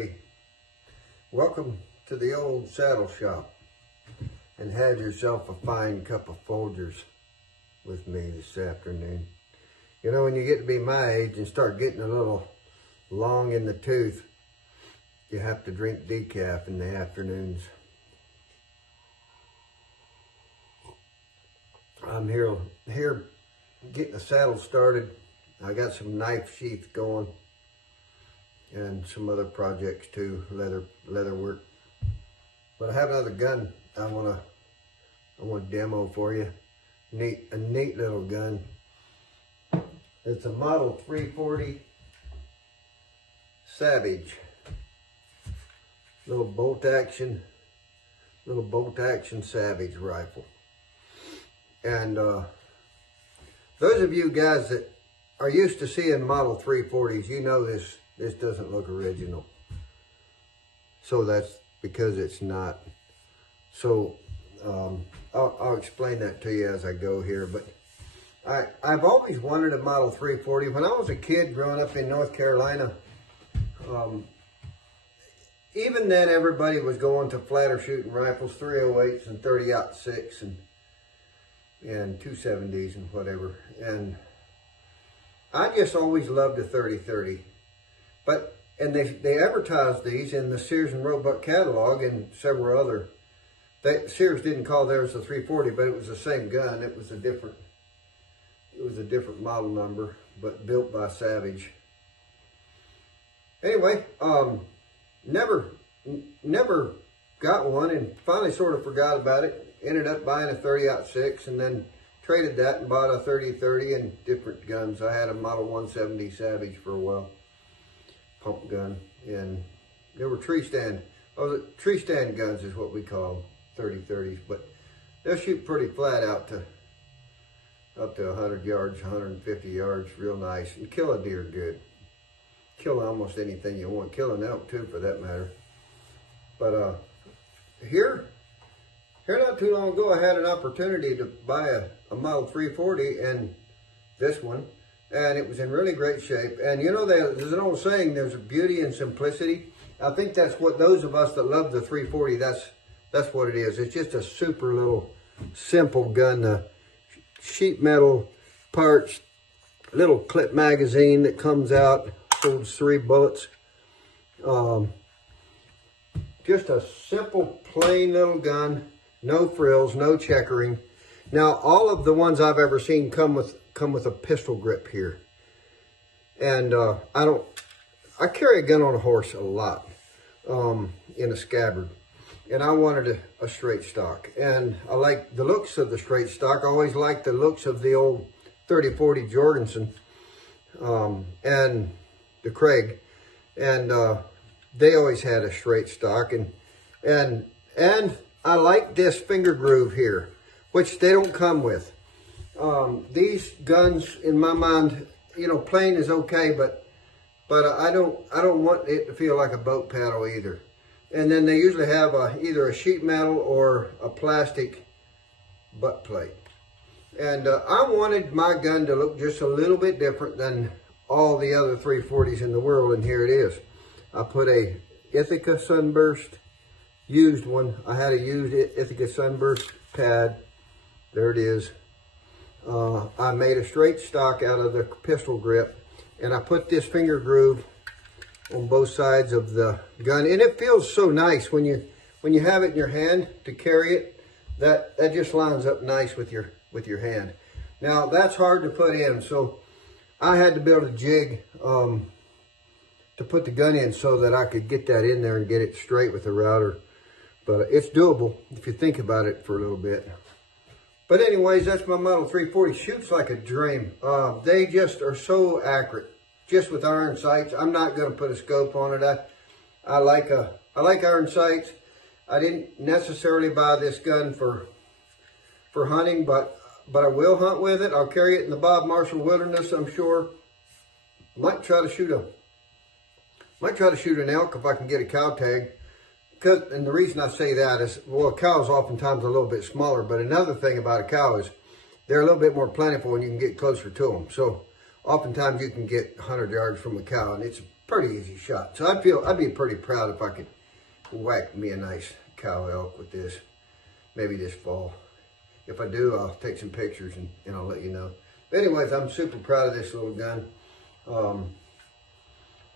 everybody. Welcome to the old saddle shop, and have yourself a fine cup of Folgers with me this afternoon. You know, when you get to be my age and start getting a little long in the tooth, you have to drink decaf in the afternoons. I'm here getting the saddle started. I got some knife sheaths going and some other projects too, leather work. But I have another gun I want to demo for you. A neat little gun. It's a Model 340 Savage. Little bolt action Savage rifle. And those of you guys that are used to seeing Model 340s, you know this doesn't look original. So that's because it's not. So I'll explain that to you as I go here. But I've always wanted a Model 340. When I was a kid growing up in North Carolina, even then everybody was going to flatter shooting rifles, 308s and 30-06 and 270s and whatever. And I just always loved a 30-30. And they advertised these in the Sears and Roebuck catalog and several other. Sears didn't call theirs a 340, but it was the same gun. It was a different model number, but built by Savage. Anyway, never got one, and finally sort of forgot about it. Ended up buying a 30-06 and then traded that and bought a 30-30 and different guns. I had a Model 170 Savage for a while. Pump gun, and they were tree stand guns is what we call 30-30s, but they'll shoot pretty flat out to up to 100 yards, 150 yards, real nice, and kill a deer good. Kill almost anything you want. Kill an elk too, for that matter. But here not too long ago, I had an opportunity to buy a Model 340, and this one. And it was in really great shape. And you know, there's an old saying, there's a beauty in simplicity. I think that's what those of us that love the 340, that's what it is. It's just a super little simple gun. The sheet metal parts, little clip magazine that comes out, holds 3 bullets. Just a simple, plain little gun, no frills, no checkering. Now, all of the ones I've ever seen come with a pistol grip here. And I carry a gun on a horse a lot, in a scabbard. And I wanted a straight stock. And I like the looks of the straight stock. I always liked the looks of the old 3040 Jorgensen, and the Craig. And they always had a straight stock. And I like this finger groove here, which they don't come with. These guns, in my mind, you know, plain is okay, but I don't want it to feel like a boat paddle either. And then they usually have either a sheet metal or a plastic butt plate. And I wanted my gun to look just a little bit different than all the other 340s in the world, and here it is. I put a Ithaca Sunburst used one. I had a used Ithaca Sunburst pad. There it is. I made a straight stock out of the pistol grip, and I put this finger groove on both sides of the gun, and it feels so nice when you have it in your hand to carry it. That just lines up nice with your hand. Now that's hard to put in, so I had to build a jig to put the gun in so that I could get that in there and get it straight with the router. But it's doable if you think about it for a little bit. But anyways, that's my Model 340. Shoots like a dream. They just are so accurate, just with iron sights. I'm not going to put a scope on it. I like iron sights. I didn't necessarily buy this gun for hunting, but I will hunt with it. I'll carry it in the Bob Marshall Wilderness, I'm sure. Might try to shoot an elk if I can get a cow tag. And the reason I say that is, well, cows oftentimes are a little bit smaller, but another thing about a cow is they're a little bit more plentiful and you can get closer to them. So oftentimes you can get 100 yards from a cow, and it's pretty easy shot. So I'd be pretty proud if I could whack me a nice cow elk with this, maybe this fall. If I do, I'll take some pictures and I'll let you know. But anyways, I'm super proud of this little gun.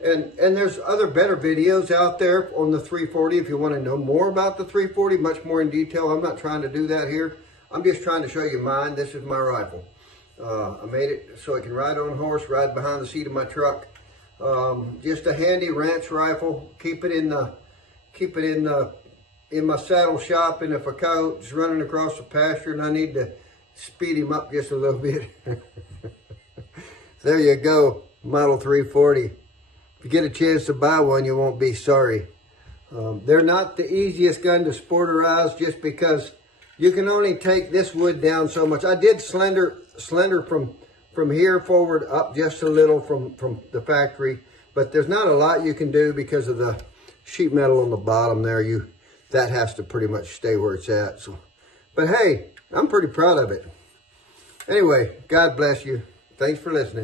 And there's other better videos out there on the 340 if you want to know more about the 340, much more in detail. I'm not trying to do that here. I'm just trying to show you mine. This is my rifle. I made it so I can ride on a horse, ride behind the seat of my truck. Just a handy ranch rifle. Keep it in my saddle shop, and if a cow's running across the pasture and I need to speed him up just a little bit. There you go, Model 340. If you get a chance to buy one, you won't be sorry. They're not the easiest gun to sporterize just because you can only take this wood down so much. I did slender from here forward up just a little from the factory, but there's not a lot you can do because of the sheet metal on the bottom there. That has to pretty much stay where it's at. So, but hey, I'm pretty proud of it. Anyway, God bless you. Thanks for listening.